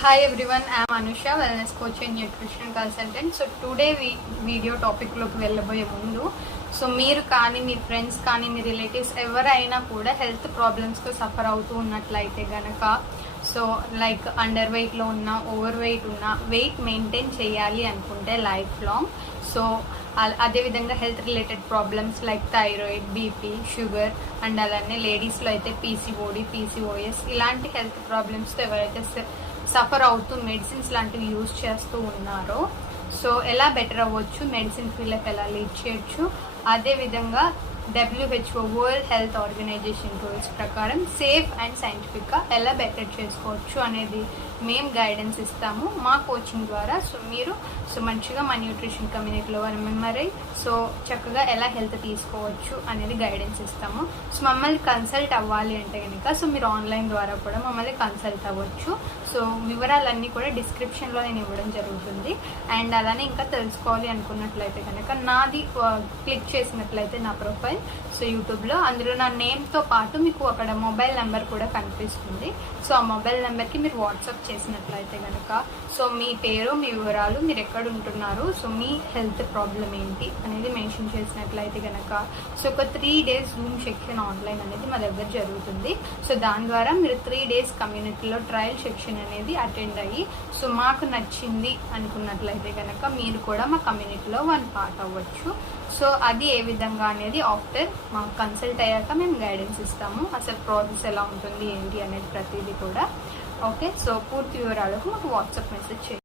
Hi everyone, I am Anusha, wellness coach and nutrition consultant. So today video టాపిక్లోకి వెళ్ళబోయే ముందు మీరు కానీ మీ ఫ్రెండ్స్ కానీ మీ రిలేటివ్స్ ఎవరైనా కూడా హెల్త్ ప్రాబ్లమ్స్తో సఫర్ అవుతూ ఉన్నట్లయితే గనక లైక్ అండర్ వెయిట్లో ఉన్న ఓవర్ వెయిట్ ఉన్న వెయిట్ మెయింటైన్ చేయాలి అనుకుంటే లైఫ్ లాంగ్ అదేవిధంగా health related problems like thyroid, BP, sugar and అలానే లేడీస్లో అయితే పీసీఓడి, పీసీఓఎస్ ఇలాంటి హెల్త్ ప్రాబ్లమ్స్తో ఎవరైతే సఫర్ అవుతూ మెడిసిన్స్ లాంటివి యూజ్ చేస్తూ ఉన్నారో ఎలా బెటర్ అవ్వచ్చు, మెడిసిన్ ఫీల్డ్కి ఎలా లీడ్ చేయొచ్చు, అదేవిధంగా WHO world health organisation rules ప్రకారం సేఫ్ అండ్ సైంటిఫిక్గా ఎలా బెటర్ చేసుకోవచ్చు అనేది మేము గైడెన్స్ ఇస్తాము మా కోచింగ్ ద్వారా. మీరు మంచిగా మా న్యూట్రిషన్ కమ్యూనిటీలో మెంబర్ అయ్యి చక్కగా ఎలా హెల్త్ తీసుకోవచ్చు అనేది గైడెన్స్ ఇస్తాము. మమ్మల్ని కన్సల్ట్ అవ్వాలి అంటే కనుక మీరు ఆన్లైన్ ద్వారా కూడా మమ్మల్ని కన్సల్ట్ అవ్వచ్చు. వివరాలన్నీ కూడా డిస్క్రిప్షన్లో నేను ఇవ్వడం జరుగుతుంది. అండ్ అలానే ఇంకా తెలుసుకోవాలి అనుకున్నట్లయితే కనుక నాది క్లిక్ చేసినట్లయితే నా ప్రొఫైల్ యూట్యూబ్లో అందులో నా నేమ్తో పాటు మీకు అక్కడ మొబైల్ నెంబర్ కూడా కనిపిస్తుంది. ఆ మొబైల్ నెంబర్కి మీరు వాట్సాప్ చేసినట్లయితే కనుక మీ పేరు, మీ వివరాలు, మీరు ఎక్కడ ఉంటున్నారు, మీ హెల్త్ ప్రాబ్లం ఏంటి అనేది మెన్షన్ చేసినట్లయితే కనుక ఒక 3 days జూమ్ సెక్షన్ ఆన్లైన్ అనేది మా దగ్గర జరుగుతుంది. దాని ద్వారా మీరు 3 days కమ్యూనిటీలో ట్రయల్ సెక్షన్ అనేది అటెండ్ అయ్యి మాకు నచ్చింది అనుకున్నట్లయితే కనుక మీరు కూడా మా కమ్యూనిటీలో పార్ట్ అవ్వచ్చు. అది ఏ విధంగా అనేది ఆఫ్టర్ మా కన్సల్ట్ అయ్యాక మేము గైడెన్స్ ఇస్తాము. అసలు ప్రాసెస్ ఎలా ఉంటుంది ఏంటి అనేది ప్రతిదీ కూడా. ఓకే, పూర్తి వివరాలకు మాకు వాట్సాప్ మెసేజ్ చేయండి.